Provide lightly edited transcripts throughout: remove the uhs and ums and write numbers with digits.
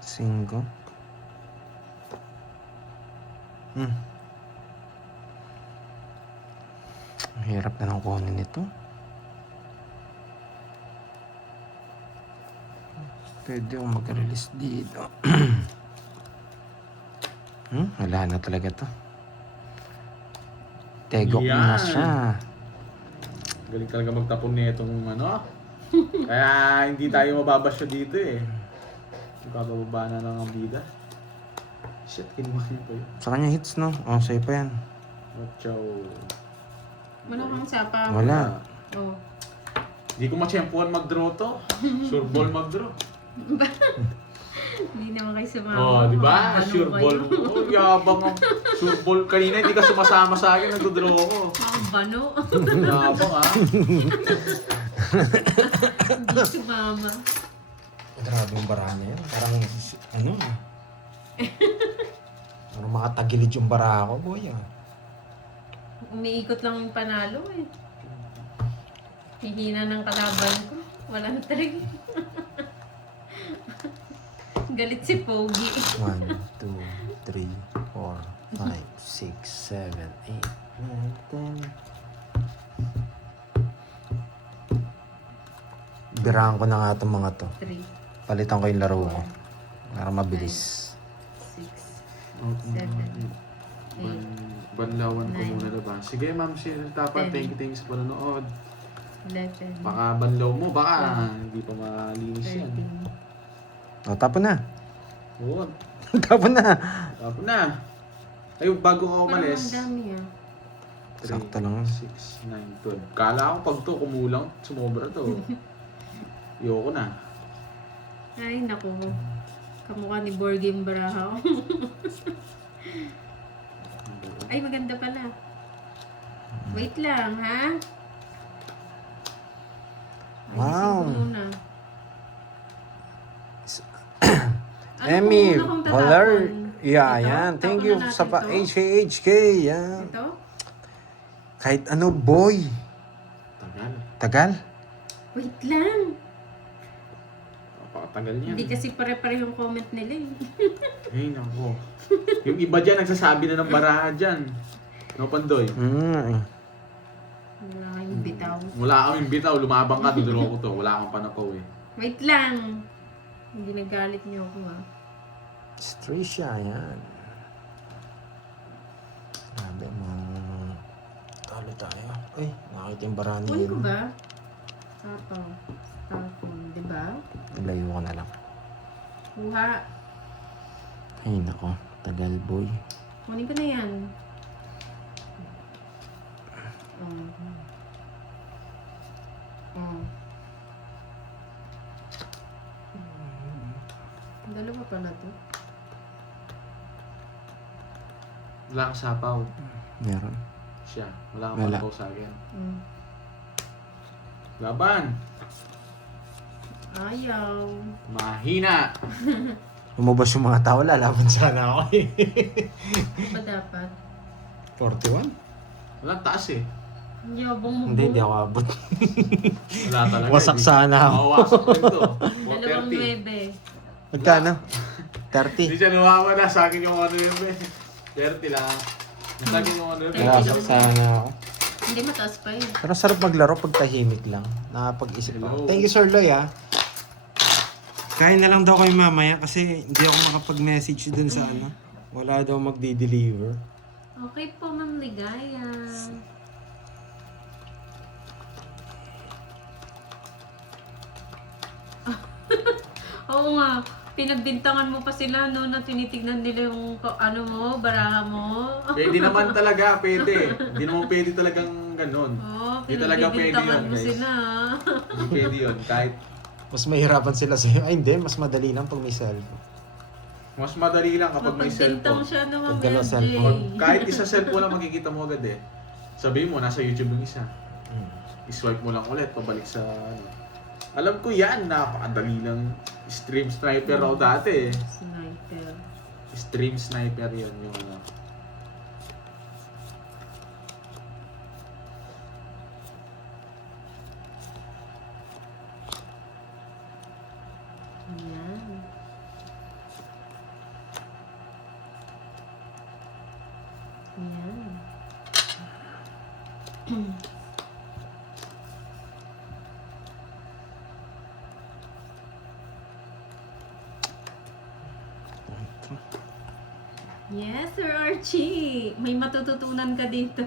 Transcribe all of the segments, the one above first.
5. Ang hirap na ng kunin ito. Pwede akong mag-release dito. Wala na talaga to. Tegok na Yan. siya. Galing talaga magtapon na itong ano. Kaya hindi tayo mababasyo dito eh. Bababa na lang ang bida. Shit, kinuha niya pa yun. Sa kanya hits, no? Oh, sa'yo pa yan. Macho. Wala kang sapa. Wala. Oh. Hindi ko matsyempuhan mag-draw to. Sure ball mag-draw. Hindi naman kayo sumama. Oh, di ba? Ano Sure kayo? ball. Oh, yabang ang sure ball. Kanina hindi ka sumasama sa akin, nagdo-draw ko. Ang bano. Yabang ah. Hindi sumama. Grabe yung bara niya yan. Parang, ano, parang makatagilid yung bara ko, boy. Umiikot lang yung panalo eh. Hihina ng kalaban ko. Walang trig. Galit si Pogi. 1, 2, 3, 4, 5, 6, 7, 8, 9, 10. Birahan ko na nga itong mga to. 3, Palitan ko yung laro ko. Para mabilis. 6, 7, Banlawan ko 9, muna diba? Sige ma'am, Tapan, 10. thank you sa panonood. 11, Baka banlaw mo, baka hindi pa malinis yan. 13. O, tapon na. Oo, Tapon na. tapos na. Ayun, bago ka Parang ang umalis. dami ah. 3, Sakto lang. 6, 9, 12. Kala ko pag to kumulang, sumobra to. Ayoko na. Ay, naku. Kamukha ni Borgim Baraha. Ay, maganda pala. Wait lang, ha? Ayusin Wow. ko muna. Ano Emmy, kung una kong tatapon? Valer. Yeah, Ito? yan. Thank Tapon you na sa natin to? HHK. Yan. Ito? Kahit ano, boy. Tagal. Tagal. Wait lang. Napakatagal niyan. Hindi kasi pare-pare yung comment nila eh. Ay, nako. Yung iba dyan, nagsasabi na ng baraha dyan. No, Pandoy? Wala kayong bitaw. Wala kaming bitaw, lumabang ka, duduro ko to. Wala kang panapaw eh. Wait lang. Hindi nagalit niyo ako ah. Stricia, yan. Grabe, mga talo tayo. Ay, nakita yung barani Kunin ko yun. ba? Tapo. Tapo. Diba? Layo ko na lang. Kuha. Ay, nako. Tagal, boy. Kunin ko na yan. Oh. Dalawa pala to. Wala kang sapaw. Meron. Siya. Wala kang Wala. panapaw sa akin. Mm. Laban! Ayaw. Mahina! Lumabas yung mga tao, lalaban sana ako eh. Ano ba dapat? 41? Wala taas eh. Yabang mo. Hindi ako abot. Wala talaga. Wasak sana ako. Oo, wasak din to. Dalawang 30. 9. Magkano? Hindi 30. siya nawawala sa akin yung ano yun eh. 30 lang. Sa akin yung ano yun. Wasak sana ako. Hindi mataas pa yun. Pero sarap maglaro pag tahimik lang. Nakapag-isip ako. Hello. Thank you, Sir Loy, ah. Kain na lang daw kayo mamaya kasi hindi ako makapag-message dun sa ano. Wala daw magdi-deliver. Okay po, Ma'am Ligaya. Oo nga. Pinagbintangan mo pa sila no na tinitignan nila yung ano mo, baraha mo. Pwede naman talaga, pwede. Hindi naman pwede talagang ganun. Oo, Hindi talaga pwede pinagbintangan yun, mo guys. sila. Hindi pwede yun. Kahit Mas mahirapan sila sa'yo. Ay, hindi. Mas madali lang pag may cellphone. mas madali lang kapag may Mapagbintang cellphone. siya no, Ma'am Pag dalawa LJ. cellphone. Kahit isa cellphone lang makikita mo agad eh. Sabihin mo, nasa YouTube yung isa. I-swipe mo lang ulit, pabalik sa ano. Alam ko yan, napakadali lang. Stream sniper ako dati eh. Sniper. Stream sniper yan yung ano. Ayan. Yes, Sir Archie. May matututunan ka dito.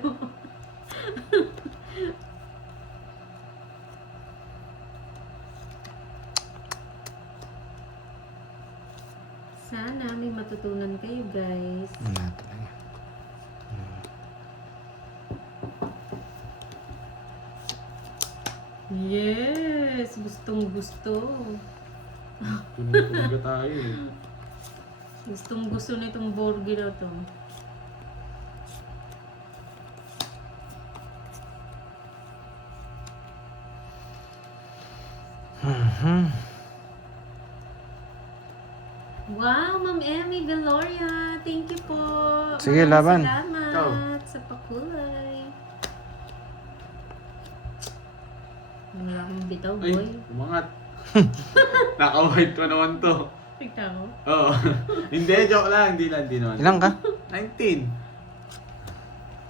Sana may matutunan kayo, guys. Wala talaga. Yes! Gustong gusto. Tunog tayo eh. Gustong gusto nitong burger na to. Wow, Ma'am Emmy Veloria. Thank you po. Sige, Maraming laban. Salamat sa pakulay. Wala akong bitaw, Ay, boy. umangat. Naka-white pa naman to. Tigta ko. Oo. Hindi, joke lang. Hindi naman. Ilang ka? 19.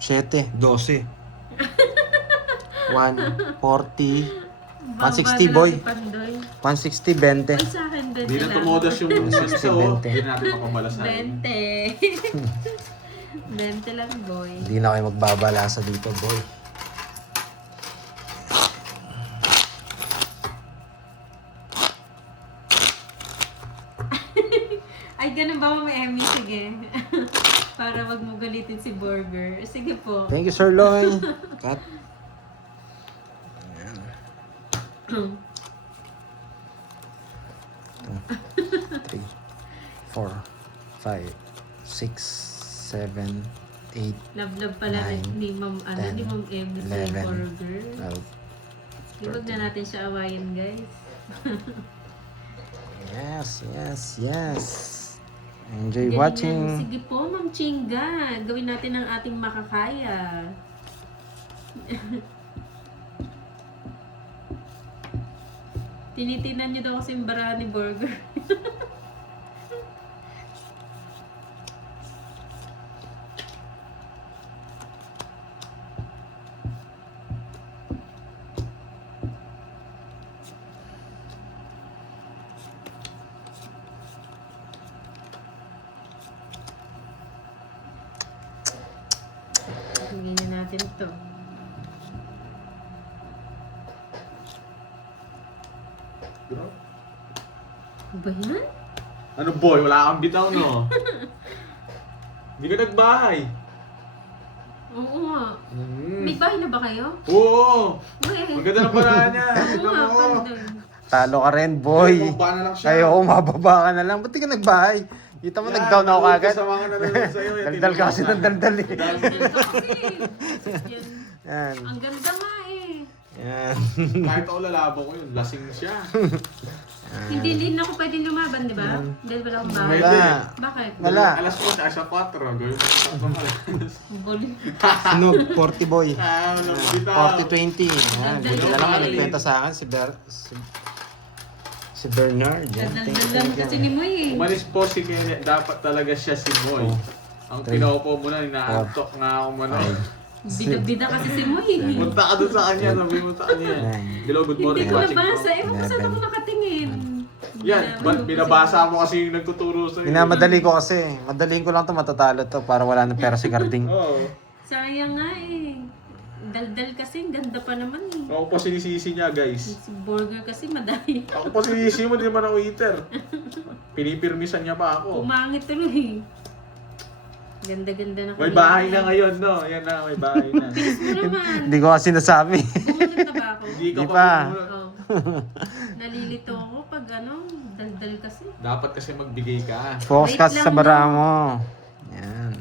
7, 12. 140, 160 Baba na boy. lang si Pandoy. 160, 20. Ay, sa akin, 20 Hindi na lang. tumodas yung ano sa 20. Hindi natin mapamalasan. 20. 20 lang, boy. Hindi na kayo magbabalasa dito, boy. Ay, ganun ba, Ma'am Emmy? Sige. Para wag mo galitin si Burger. Sige po. Thank you, Sir Loy. Cut. 3, 4, 5, 6, 7, 8, Love pala Nine, ni Ma'am, ano, 10, ni Ma'am Emmy si 11, Burger. 12. Di wag na natin siya awayin, guys. Yes. Enjoy Galing watching. yan. Sige po, Ma'am Chinga. Gawin natin ang ating makakaya. Tinitinan niyo daw kasi yung bara ni Burger. Ganyan natin to. Ano ba yan? Ano boy, wala kang bitaw no? Hindi ka nagbahay. Oo nga. Mm. May bahay na ba kayo? Oo! May. Ang ganda ng paraan niya. Oo Tignan nga, mo. Pandoy. Talo ka rin, boy. Bumaba na lang siya. Ayoko, mababa ka na lang. Ba't di ka nagbahay? Kita mo, Yan, nag-down ako nanood agad. ka sa mga nanonood sa'yo. Yan, Daldal ka kasi ng daldal eh. Ganda kasi. Yan. Yan. Ang ganda nga eh. Yan. Kahit ako lalabo ko yun, lasing siya. Hindi din ako pwedeng lumaban, di ba? Dahil wala akong bahay. Wala. Bakit? Wala. Alas 4, asa 4. Gawin mo sa alas. Buli. Sunog, 40 boy. Ah, walang bitaw. 40-20. Yan. Buti na lang nagkwenta sa akin si Bernard. Yan. Thank you, Daldal thank kasi you. ni Moy eh. Umalis po si Kene, dapat talaga siya si Moy. Ang pinaupo mo na, inaantok nga ako mano. Bida-bida kasi si Moy eh. Punta ka dun sa kanya, sabi mo sa kanya. Hello, good Hindi morning, ko watching nabasa. po. Ewan ko saan ako nakatingin. Yan, binabasa mo kasi yung nagtuturo sa'yo. Minamadali ko kasi. Madaling ko lang to matatalo to para wala na pera si Garding. Oo. Sayang nga eh. Daldal kasi, ang ganda pa naman eh. Ako po sinisisi niya, guys. Si Burger kasi madami. Ako po sinisisi mo, di naman ako eater. Pinipirmisan niya pa ako. Pumangit tuloy. Ganda-ganda na May bahay na ngayon, no? Yan na, may bahay na. Ano naman? Hindi ko kasi nasabi. Bumunot na ba ako? Hindi ka Di pa. pa. bumunod. Oh. Nalilito ako pag ano, daldal kasi. Dapat kasi magbigay ka. Focus Wait kasi lang sa bara daw. mo. Yan.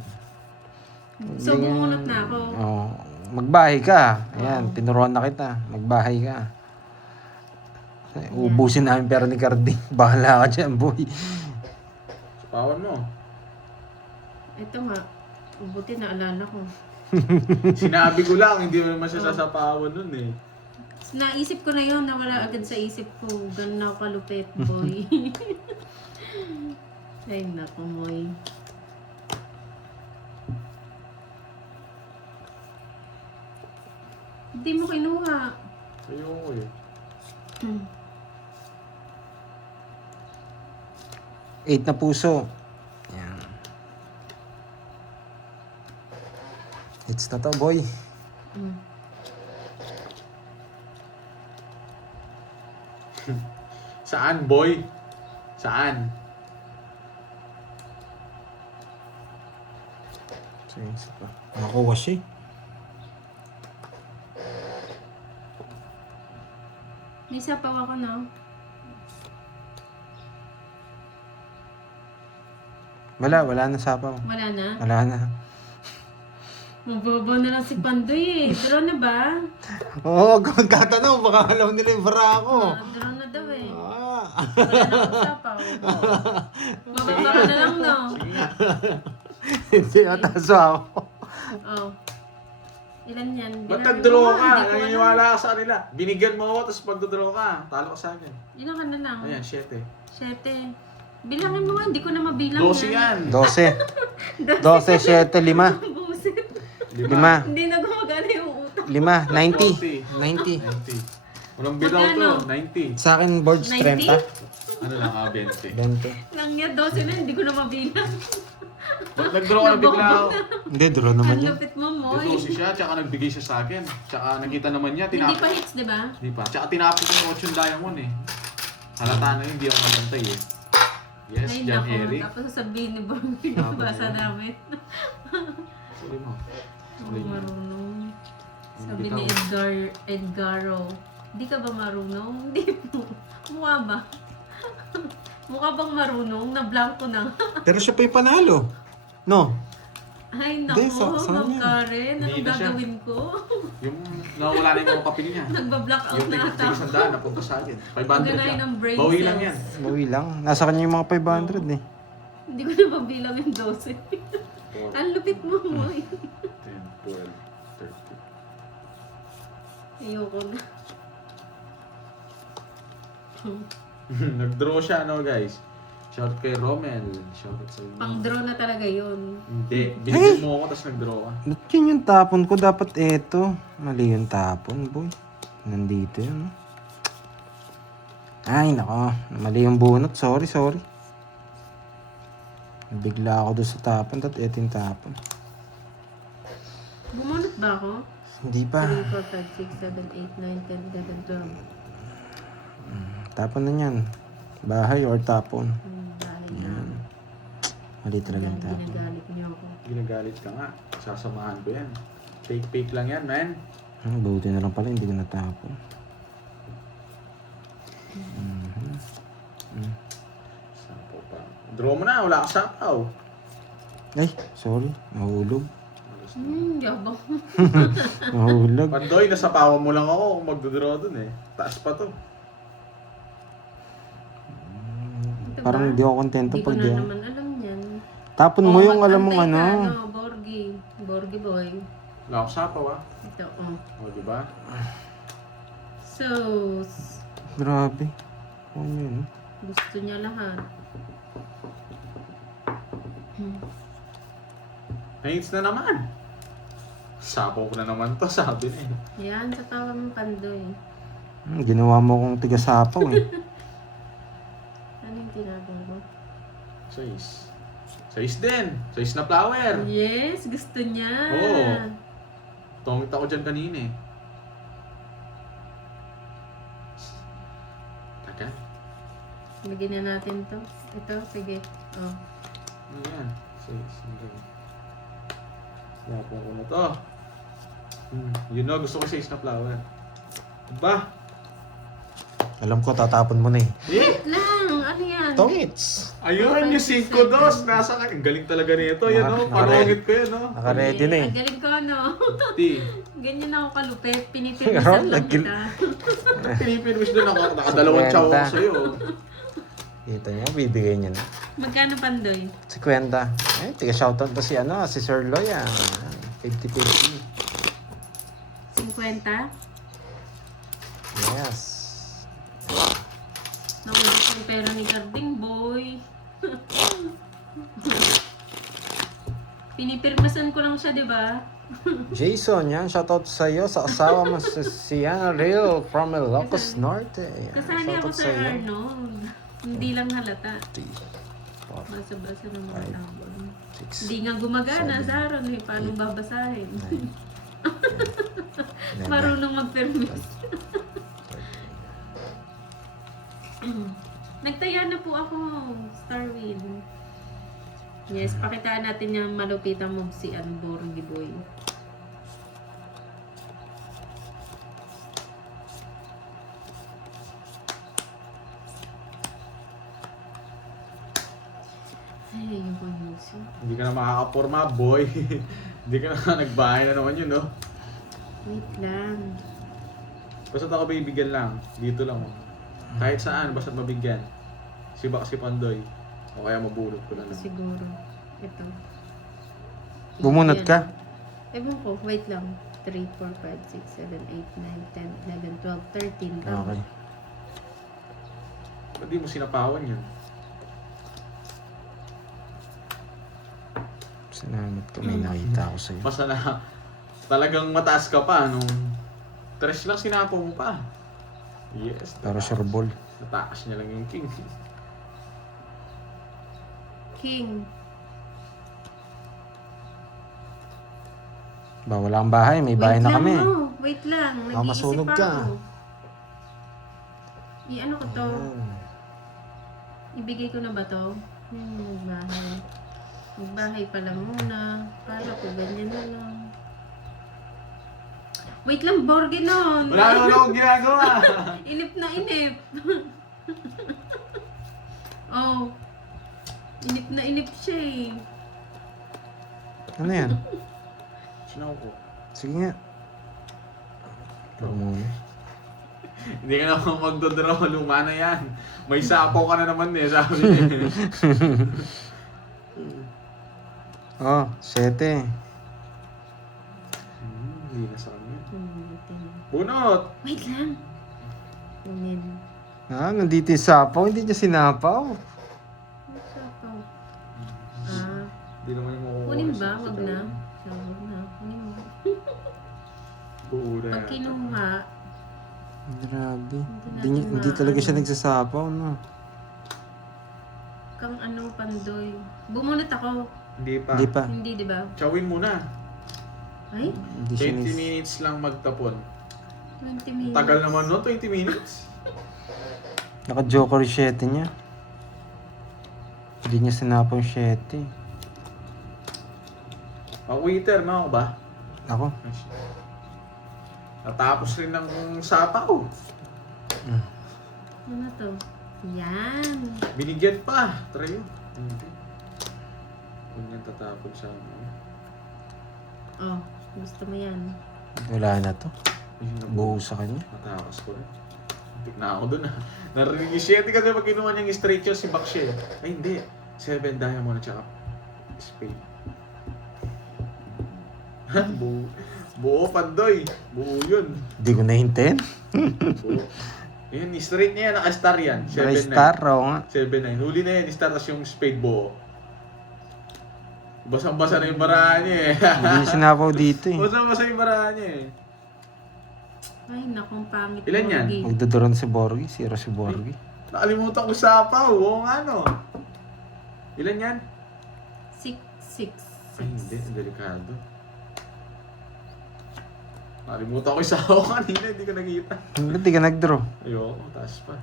So, bumunot na ako. Oh, magbahay ka. Ayan, tinuruan na kita. Magbahay ka. Ubusin namin pera ni Garding. Bahala ka dyan, boy. Pawan mo. Ito nga, buti naalala ko. Sinabi ko lang, hindi mo naman siya sasapawan nun eh. Naisip ko na yun, nawala agad sa isip ko. Ganun na ako kalupit, boy. Ay, naku, Moy. Hindi mo kinuha. Ayoko eh. 8 na puso. Yan. Hits na to, boy. Mm. Saan, boy? Saan? So, isa pa. Nakakuha siya eh. May sapaw ako, no? Wala na sapaw. Wala na? Wala na. Mabobo na lang si Pandoy eh. Draw na ba? Oo, kung tatanong, baka alam nila yung bara ko. Draw na daw eh. Ah. Wala na akong sapaw. Mababa ka na lang, no? Sige nga. Hindi ataso ako. Oh. Ilan yan? Ba't Ginagawa nag-draw mo, ka? hindi ko alam. Naniniwala ka sa kanila. Binigyan mo ako, tapos pag-draw ka, talo ka sa akin. Ilan ka na lang? Ayan, 7. 7. Bilangin mo nga, hindi ko na mabilang 12 yan. 12. 12, 7, 5. Buset. 5. Hindi na gumagana yung utak. 5. 90. 90. Walang bilaw to. Magkano? 90. Sa akin, boards 90? 30. Ano lang, 20. 20. Lang yan, 12 na, hindi ko na mabilang. Ba't nag-draw ka na bigla ako? Hindi, draw naman Ang yan. lupit mo, Moy. Nag-12 siya, tsaka nagbigay siya sa akin. Tsaka nakita naman niya, Hindi tinapos. pa hits, di ba? Hindi pa. Tsaka tinapos yung 8 diamond eh. Halata na yun, hindi ako magantay eh. Yes, Ay, John nako. Eric. Tapos sasabihin ni Borby Tama yung basa yan. namin. Sorry mo. Hindi marunong. Sabi Bitaw. ni Edgaro, di ka ba marunong? Hindi po. Mukha ba? Mukha bang marunong? Na-blanco na. Pero siya pa yung panalo. No. Ay, Hindi, nako, saan Ma'am yan? Karen. Anong Hindi na siya. gagawin ko? Yung nawawala na yung mga kapil niya. Nagba-blackout Yung na ata. tig 100 napunta sa akin. 500 Ganahin ng lang. brain Bawi cells. lang yan. Bawi lang. Nasa kanya yung mga 500 eh. Hindi ko na mabilang yung 12. 4, Ang lupit mo, Moy. 10, 12, 13. Ayoko na. Nag-draw siya, no guys? Shout kay Romel. Shout out sa inyo. Pang-draw na talaga yun. Hindi. Binigyan mo ako, tapos nag-draw ka. Ba't yun yung tapon ko? Dapat eto. Mali yung tapon, boy. Nandito yun. Ay, nako. Mali yung bunot. Sorry. Bigla ako doon sa tapon. At eto yung tapon. Bumunot ba ako? Hindi pa. 3, 4, 5, 6, 7, 8, 9, 10, 11, 12. Tapon na yan. Bahay or tapon. Dahil na. Yan. Mali talaga yung tapon. Ginagalit niyo ako. Ginagalit ka nga. Sasamahan ko yan. Fake lang yan, man. Buti na lang pala. Hindi ko natapon. Sapaw pa. Draw mo na, wala ka sapaw. Ay, sorry. Mahulog. Yabang. Mahulog. Pandoy, nasapawan mo lang ako kung magdodraw dun eh. Taas pa to. Ito Parang ba? hindi ako kontento Hindi ko pag na di. naman alam yan. Tapon mo yung alam mong ano. Borgi. Borgi boy. Wala akong sapaw ah. Ito, oh. O, diba? So, Grabe. Ano yun? gusto niya lahat. Hits na naman. Sapaw ko na naman to, sabi na eh. Yan, sa tawa mo, Pandoy. Ginawa mo kong tigasapaw eh. Ano yung tinapon mo? 6. 6 din. 6 na flower. Yes, gusto niya. Oo. Tungit ako dyan kanina eh. Taka. Lagyan na natin to. Ito, sige. Oh. Ano yan? 6. Yapon ko na to. You know, gusto ko 6 na flower. Ba? Alam ko, tatapon mo na eh. Eh? Lang, ano yan? Tongits! Ayun, yung 5-2. Nasa ka. Ang galing talaga nito. Yan o. Panungit ko yan o. Naka-ready na eh. Ang galing ko, ano? T. Ganyan ako kalupit. Pinipirmisan lang Nagil- kita. Pinipinwish doon ako. Nakadalawang chow ako sa'yo. Kita niyo, bibigay niya na. Magkano, Pandoy? 50. Eh, tiga shoutout pa si si Sir Loy ah. 50-50. 50? Yes. Naubos yung pera ni Carding, boy. Pinipirmasan ko lang siya, di ba? Jason, yan. Shoutout sa iyo sa asawa mo si Sienna Real from Ilocos Norte. Yan, Kasali ako shoutout sa Arnold. Hindi lang halata. Basa-basa ng mga Five. tabon. 6, Hindi nga gumagana Seven. sa araw eh. Paano babasahin? 9, 11, Marunong mag-permis. 13. Nagtaya na po ako, Starwin. Yes, pakitaan natin yung malupitang move si Borgi Boy. Ay, yung pag-music. Hindi ka na makakaporma, boy. Hindi ka na nagbahay na naman yun, no? Wait lang. Basta ako bibigyan lang. Dito lang, oh. Kahit saan, basta mabigyan. Si Pandoy. O kaya mabulot ko na lang. Siguro. Ito. Bumunot Yan. ka? Ewan ko, wait lang. 3, 4, 5, 6, 7, 8, 9, 10, 11, 12, 13. Tama. Okay. Ba't di mo sinapawan yun? Salamat ko, may nakita ako sa'yo. Basta na talagang mataas ka pa nung tres lang sinapaw mo pa. Yes. Pero sure ball. Nataas niya lang yung king. King. Ba, wala kang bahay. May bahay na kami. Wait lang. Baka Nag-iisip masunog pa ka. ako. I-ano ko to? Ayan. Ibigay ko na ba to? Magbahay. Magbahay pala muna. Para ko ganyan na lang. Wait lang, Borgi nun. Wala naman akong ginagawa. Inip na inip. Oh. Inip na inip siya eh. Ano yan? Sinaw ko. Sige nga. Ikaw muna. Hindi ka naman magdodraw. Luma na yan. May sapaw ka na naman eh. Sabi niya. Oh, 7. Hindi na sa kanya. Ulitin. Bunot! Wait lang. Kunin. Ah, nandito yung sapaw. Hindi niya sinapaw. Ano sapaw? Ah. Hindi naman yung makukuha. Kunin sa- ba? sa Wag dalawa. na. Wag na. Kunin mo. Buo na Pag yata. kinuha, Grabe. Hindi Hindi talaga siya nagsasapaw, no? kang ano, Pandoy. Bumunot ako. Hindi pa. Hindi pa. Hindi, di ba? Chawin muna. Ay, Hindi siya 20 minutes lang magtapon. 20 minutes. Tagal naman no, 20 minutes. Naka-joker yung 7 niya. Hindi niya sinapaw yung 7. Waiter na ako ba? Ako? Natapos rin ng sapaw. Ano to? Yan. Binigyan pa. Try yun. Hindi. Ganyan tatapon sa ano. Oh, gusto mo yan. Wala na to. Ayun, Buo sa kanya. Matakas ko rin. Tik na ako dun ah. Narinig yung 7 kasi pag kinuha niyang straight yun si Bakshe. Ay hindi. 7 diamond at saka spade. Buo. Buo, Pandoy. Buo yun. Hindi ko nahintayin. Buo. Yun, straight niya yan. Naka-star yan. 7-9. Star raw nga. 7-9. Huli na yan. Star tas yung spade buo. Basang-basa na yung barahan niya eh. Hindi niya sinapaw dito eh. Basang-basa yung barahan niya eh. Ay, nakong pangit. Ilan yan? Borgi. Magdodoron si Borgi. Zero si Borgi. Nakalimutan ko sa pa. Oo nga no. Ilan yan? 6, 6. Ay hindi. Delikado. Nakalimutan ko isa ako kanina. Hindi ko nakita. Ba't di ka nag-draw? Ayoko. Taas pa.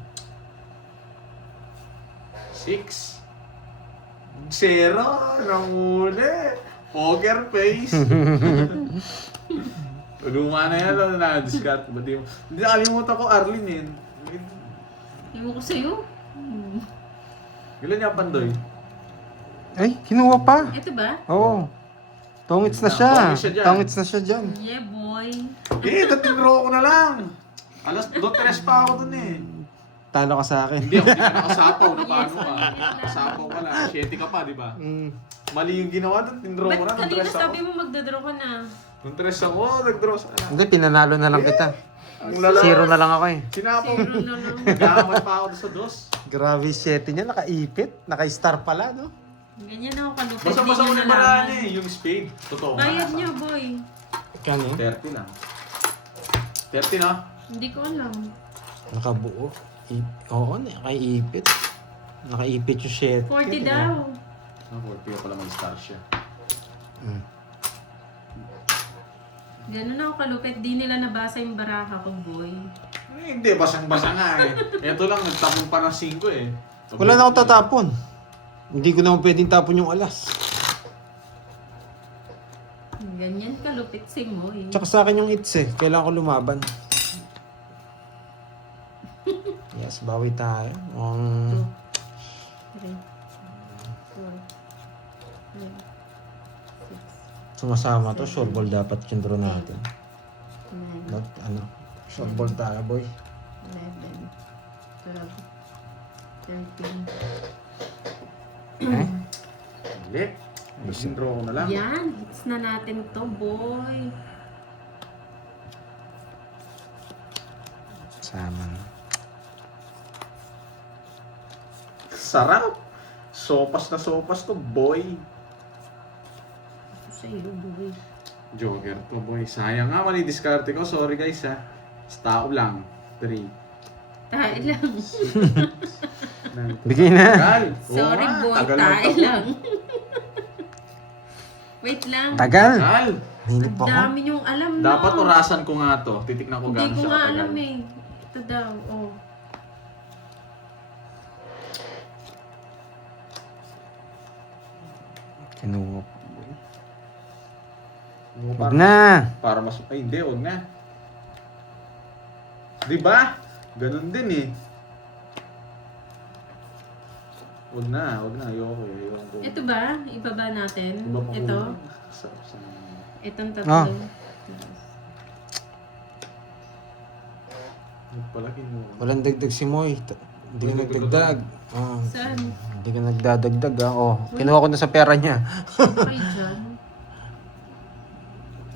6. 0. Nanguli. Poker face. Luma na yan. Na-discard. Ba't di mo? Hindi nakalimutan ko Arlene eh. Ewan ko sa'yo. Ilan yung Pandoy? Ay, kinuha pa. Ito ba? Oo. Tongits na siya. Tongits siya dyan. Tongits na siya dyan. Yeah, boy. Eh, dating-draw ko na lang. Alas 2-3 pa ako dun eh. Talo ka sa akin. Hindi ka nakasapaw. Na paano ka? Nakasapaw ka lang. 7 ka pa, di ba? Mali yung ginawa dun. Tindraw ko na. Ba't kanina Nag-dress ako. sabi mo magdodraw ka na? Nag-dress ako. Nag-draw sa Hindi, pinanalo na lang kita. Ang lala. Zero na lang ako eh. Sinapaw. Zero na lang. Nagkakamay pa ako dun sa dos. Grabe 7 niya. Naka-ipit. Naka-star pala, no? Ganyan ako kalupit. Basta-basta ko Hindi na nyo paraan nalaman. niya eh. Yung spade. Totoo. Bayad niyo, boy. Kano? 30 lang. 30 na. Hindi ko alam. Nakabuo. Oo, naka-ipit. Nakaipit yung shit. 40 daw. Kaya pala mag-star siya. Ganun ako kalupit. Di nila nabasa yung baraha ko, boy. Hindi, basang-basa nga eh. Ito lang, nagtapon pa ng 5 eh. Wala na akong tatapon. Hindi ko naman pwedeng tapon yung alas. Ganyan kalupit si Moy. Tsaka sa akin yung hits eh. Kailangan ko lumaban. Yes, bawi tayo. 2, 3, 4, 5, 6, Sumasama to. Sure ball dapat yung draw natin. 9, Not, ano. Sure ball tayo, boy. 11, 12, 13. Eh? Hindi. Draw ko na lang. Yan, hits na natin to, boy. Sama. Sarap! Sopas na sopas to, boy. Ito sa iyo, boy. Joker to, boy. Sayang nga, mali diskarte ko. Sorry guys ha. Stao lang. 3. Tayo lang. Bigay na. Tagal. Sorry, Oo nga, boy. tagal Tayo magtapon. lang. Wait lang. Tagal. Tagal. Hinip Ang ako. dami niyong alam, no? Dapat orasan ko nga to. Titignan ko Hindi gano'n ko siya nga katagal. alam eh. Ito daw, oh. Kinuha ko. Para- Wag na. Para mas... Ay, hindi. Wag na. Diba? Ganun din eh. Wag na. Wag na. Ayoko. Ito ba? Ibaba natin? Iba pa Ito? Sa... Itong Ah. tatlo. Pala kinuha. Walang dagdag si Moy. Hindi ka nagdagdag. Ah, Saan? hindi ka nagdadagdag ah. Oh, kinuha ko na sa pera niya. Okay dyan.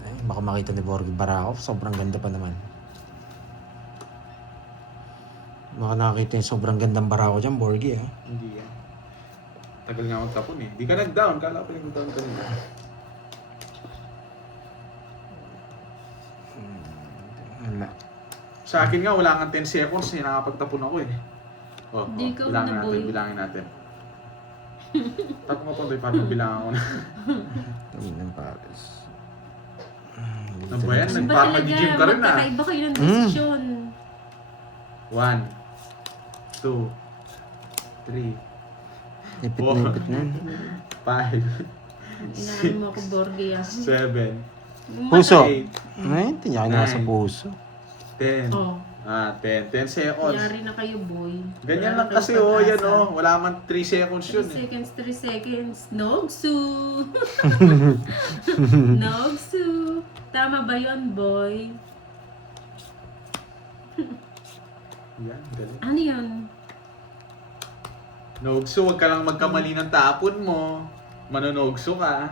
Ay, baka makita ni Borgie Barako. Sobrang ganda pa naman. Baka nakakita yung sobrang gandang Barako dyan, Borgie ah. Hindi yan. Tagal nga magtapon eh. Di ka nag-down. Kala ko nag-down ka nila. Wala. Sa akin nga, wala kang 10 seconds eh. Nakapagtapon ako eh. Oh, Di ka bilangin na, natin. boy. Bilangin natin. Tapos mo pa doon. Paano bilangan ko na? Kami ng Paris. Ano ba yan? Ano ba Parang talaga? nag-gym ka rin ah. Magkakaiba kayo ng desisyon. 1, 2, 3, Ipit na ipit na yun. 5, Inaano mo ako, Borgie ah. 7, Puso. 8, Ay, tinyakin na sa puso. 10. Oh, 10 seconds. yari na kayo, boy. Ganyan Wala lang kayong kasi oh, yan pag-asa. oh. Wala man 3 seconds 3 yun eh. seconds, 3 seconds. Nogsu! Nogsu! Tama ba yun, boy? Yan, galing. Ano yun? Nogso, huwag ka lang magkamali ng tapon mo. Manonogso ka.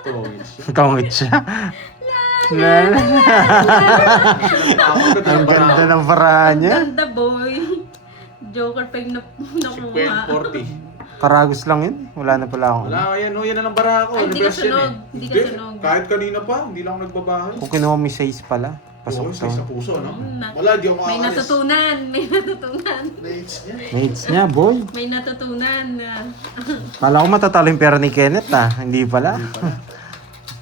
Tongit siya. Tongit siya. Lala. Ang ganda ng paraan niya. Ganda, boy. Joker pa yung nakuha. 40. Karagos lang yun. Wala na pala akong. Wala, yan o. Yan na lang bara ako. Ay, hindi ka Reverse yan sunog. Hindi ka sunog. Kahit kanina pa, hindi lang ako nagbabahay. Kung kinuha mo 6 pala. Oo, Pasok sa to. puso, no? Na- Wala, di ako May makakalis. natutunan. May natutunan. Rates niya. Mates niya, boy. May natutunan. Kala ko matatalo yung pera ni Kenneth ah. Hindi pala.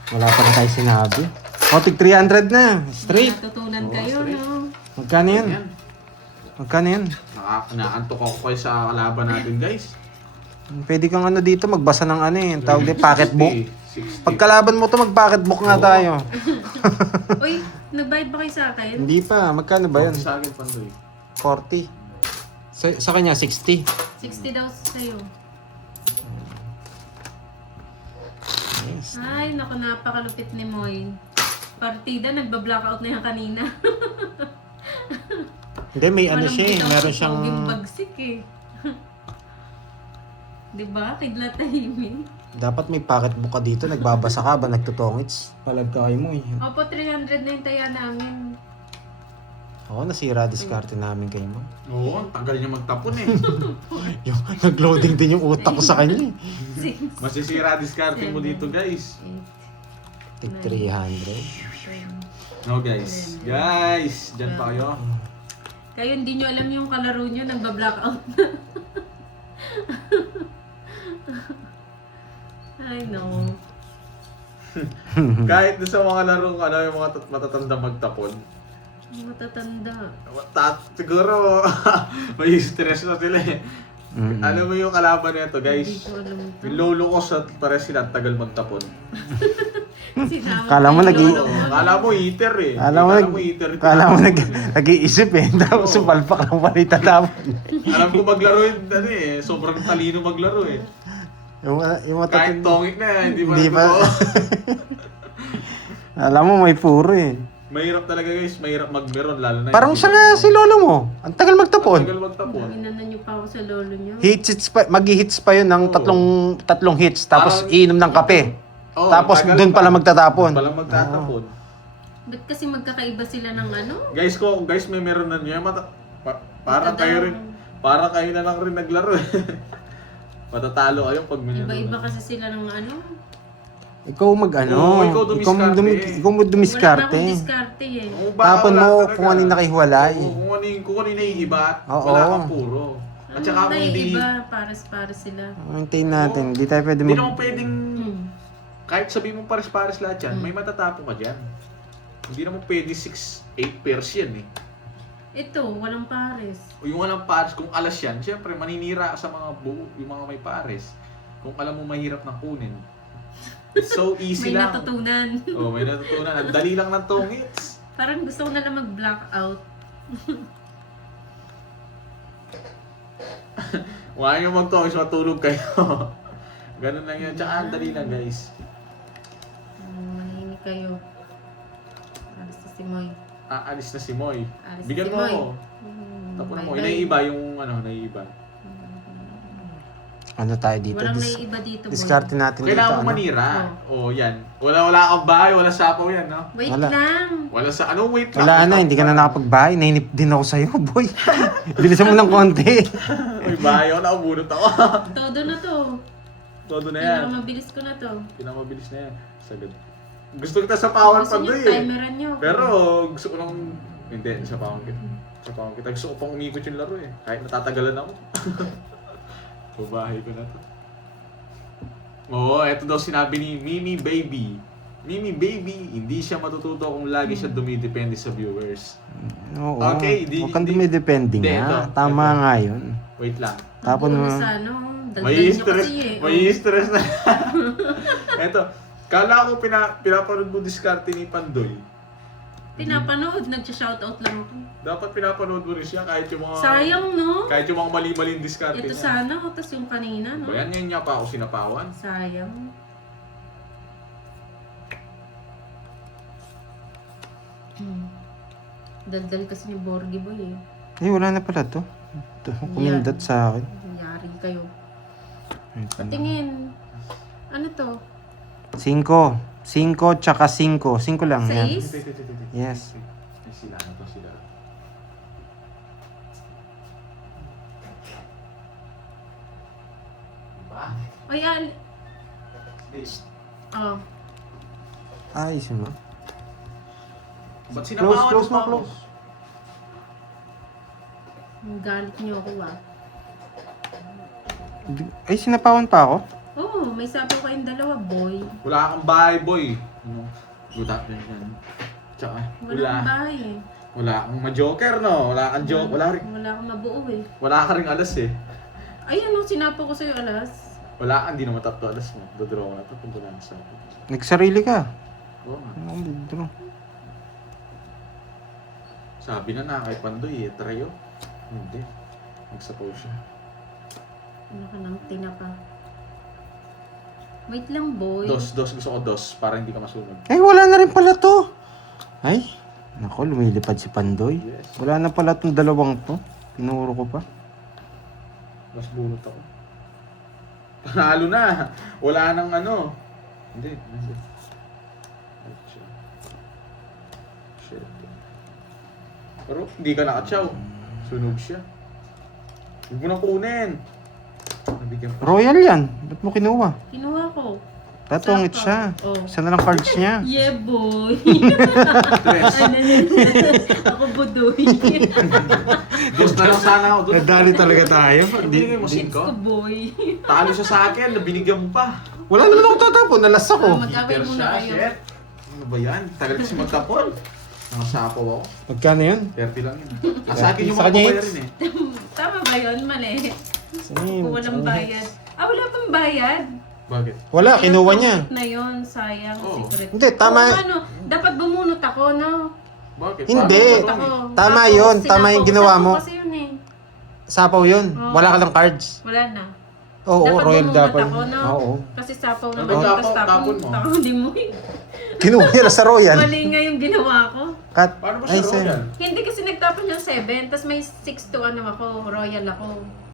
Wala pala tayo sinabi. O, tig 300 na. May Straight. natutunan Oo, kayo, straight. no? Magkano yan? Yan. Magkano yan? Naantok ako kayo sa kalaban natin, guys. Pwede kang ano dito, magbasa ng ano eh. Ang tawag din, pocketbook. 60. Pagkalaban mo to, mag-pocketbook nga tayo. Uy, nagbayad ba kayo sa akin? Hindi pa. Magkano ba yan? Sa akin, Pandoy. 40. Sa kanya, 60. 60 daw sa'yo. Yes. Ay, naku, napakalupit ni Moy. Partida, nagba-blackout na yan kanina. Hindi, may ano Walang siya eh. bitaw Meron si siyang... Poging bagsik eh. Diba? Kidlat tahimik. Dapat may pocketbook ka dito. Nagbabasa ka ba? Nagtutongits. Palag ka kayo mo eh. Opo, 300 na yung taya namin. Oo, nasira diskarte namin kayo mo. Oo, ang tagal niya magtapon eh. Yung nag-loading din yung utak ko sa kanya eh. 6, Masisira discarding mo dito, guys. 8, Tig 300. 7, No, guys. Guys, dyan pa kayo. Kayo hindi nyo alam yung kalaro nyo, nagba-blackout na. I know. Kahit doon sa mga larong ano, yung mga matatanda magtapon. Matatanda. Siguro, may stress na sila eh. Alam mo yung kalaban nito, Hindi guys. ko alam ito. Yung lolo ko sa pares sila, tagal magtapon. Sinama Kala mo ko yung nag-i- lolo mo. Kala mo heater eh. Kala mo nag-iisip eh. Tapos Oo. palpak lang pala itatapon. Alam ko maglaro yun, ano eh. Sobrang talino maglaro eh. Yung Kahit tongik na, hindi pa Hindi pa. natutuwa. Alam mo, may puro eh. Mahirap talaga guys, mahirap magmeron lalo na. Parang yung- siya nga si lolo mo. Ang tagal Ang magtapon. tagal magtapon. Inanan nyo pa ako sa lolo nyo. Hits pa, mag-hits pa yun ng tatlong hits. Tapos Parang- iinom ng kape. Oo, Tapos tagal doon pa. pala magtatapon. Doon pala magtatapon. Ba't kasi magkakaiba sila ng ano? Guys, may meron na niya. Parang kayo rin, parang kayo na lang rin naglaro eh. Matatalo kayo pag may Iba-iba kasi sila ng ano. Ikaw mag-ano. Oo, ikaw dumiskarte. Ikaw mo Wala na dumiskarte. akong diskarte eh. Oo, baka Tapon wala mo talaga. kung ano yung nakihiwalay. Oo, kung ano yung naiiba, Oo. wala kang puro. At saka Ano kung hindi, iba, pares-pares sila. Hintayin natin. Hindi tayo pwede hindi mag... naman pwedeng, Hmm. kahit sabihin mo pares-pares lahat yan, may matatapon ka dyan. Hindi naman pwede 6-8 pairs yan eh. Ito, walang pares. O yung walang pares, kung alas yan, syempre maninira ka sa mga buo, yung mga may pares. Kung alam mo mahirap na kunin. It's so easy May lang. natutunan. Oh, may natutunan. Ang dali lang ng tongits. Parang gusto ko na lang mag-blackout. Huwag nyo mag-tongits, matulog kayo. Ganun lang yan. Tsaka ang dali lang guys. Manahimik kayo. Alas na si Moy. Aalis na si Moy. Alis na Bigyan si mo Moy. ako. Tapos mo. Bye-bye. Inaiba yung ano, naiiba. Ano tayo dito? Walang naiiba dito, Boy. Diskarte natin dito. Kailangan mo Ano? manira. Oh, yan. Wala kang bahay, wala sapaw yan, no? Wait Wala. lang. Wala sa, ano, wait lang. Wala na, hindi ka na nakapagbahay. Nainip din ako sa'yo, boy. Bilisan mo ng konti. May bahay ako, nakabunot ako. Todo na to. Todo na yan. Pinakamabilis ko na to. Pinakamabilis na yan. Sagad. Gusto kita sa power Gusto nyo, Pandoy eh. timeran nyo. Pero gusto ko nang... Hindi, sa power kita. Sa power kita. Gusto ko pang umikot yung laro eh. Kahit natatagalan ako. Babahay ko na to. Oo, eto daw sinabi ni Mimi Baby. Mimi Baby, hindi siya matututo kung lagi siya dumidepende sa viewers. Oo. Okay, Huwag kang dumidepende Hindi, nga. ito. Tama Ito. nga yun. Wait lang. Tapon mo. Bonus sa ano. Dagdag May nyo stress, kasi eh. may stress na. Eto, kala ko pinapanood mo diskarte ni Pandoy. Pinapanood, nag-shoutout lang ako. Dapat pinapanood mo rin siya kahit yung mga... Sayang, no? Kahit yung mga mali-maling diskarte Ito niya. sana, o tas yung kanina, no? Ba yan, yan niya pa ako sinapawan. Sayang. Daldal kasi ni Borgie Boy eh. Eh, wala na pala to. Kumindat sa akin. Nangyari kayo. Patingin. Ano to? 5. 5 tsaka 5. 5 lang yan. 6? Yes. Ay, sila na to, sila. Ay, Oh. Ayos mo. Ba't sinapawan Close, mo pa close. Galit niyo ako ah. Ay, sinapawan pa ako? Oo, may sabi kayong dalawa, boy. Wala kang bahay, boy. Ano? Gudak na yan. Tsaka, Wala kang bahay eh. Wala kang ma-joker, no? Wala kang joke. Wala akong nabuo eh. Wala ka ring alas eh. Ayun no, sinapo ko sa'yo alas. Wala ka, hindi naman top to alas mo. Dodraw ko na to, punta na sa akin. Nagsarili ka. Oo nga. Ano ang bidro? Sabi na kay Pandoy eh, trayo. Hindi. Nagsapaw siya. Ano ka nang tinapa? Wait lang, boy. Dos. Gusto ko dos, para hindi ka masunod. Eh, wala na rin pala to. Ay, nako, lumilipad si Pandoy. Yes. Wala na pala tong dalawang to. Pinuro ko pa. Mas bunot ako. Panalo na. Wala nang ano. Hindi. Shit. Pero hindi ka nakatsaw. Sunog siya. Huwag mo nang kunin. Nabigyan pa. Royal yan. Ba't mo kinuha? Kinuha ko. Tatungit Sakto. siya. Oh. Isa na lang cards niya. Yeah, boy. Tres. Ako budoy. Dos na lang sana ako. Doon. Nadali talaga tayo. Ano binigay mo, It's ko, 5? boy. Talo siya sa akin, nabinigyan mo pa. Wala naman ako tatapon. Nalas ako. Mag-away Peter muna siya, kayo. shit. Ano ba yan? Tagal kasi magtapon. Nakasapaw ako. Magkano yun? 30 lang yun. Sa akin yung Sa mga kanya, babayarin eh. Tama ba yun? Mali. Sa'yo. Kung walang bayad. Wala pang bayad. Bakit? Wala, kinuha niya. Na yun, sayang, Oo. secret. Hindi, tama. Oo, ano, dapat bumunot ako, no? Bakit? Hindi. Paano Ako. mo Tama Tapos, yun, tama yung sinapaw- ginawa mo. sapaw kasi yun eh. Sapaw yun. Oo. Wala ka lang cards. Wala na. Oo, dapat Royal bumunot dapat. ako, no? Oo. Kasi sapaw Ano naman. tapon- Tapos tapon mo? Hindi mo eh. Kinuha nila sa Royal. Mali nga yung ginawa ko. Cut. Paano ba Ay, siya sir. Royal? Hindi kasi nagtapon yung 7, tapos may 6 to ano ako, royal ako.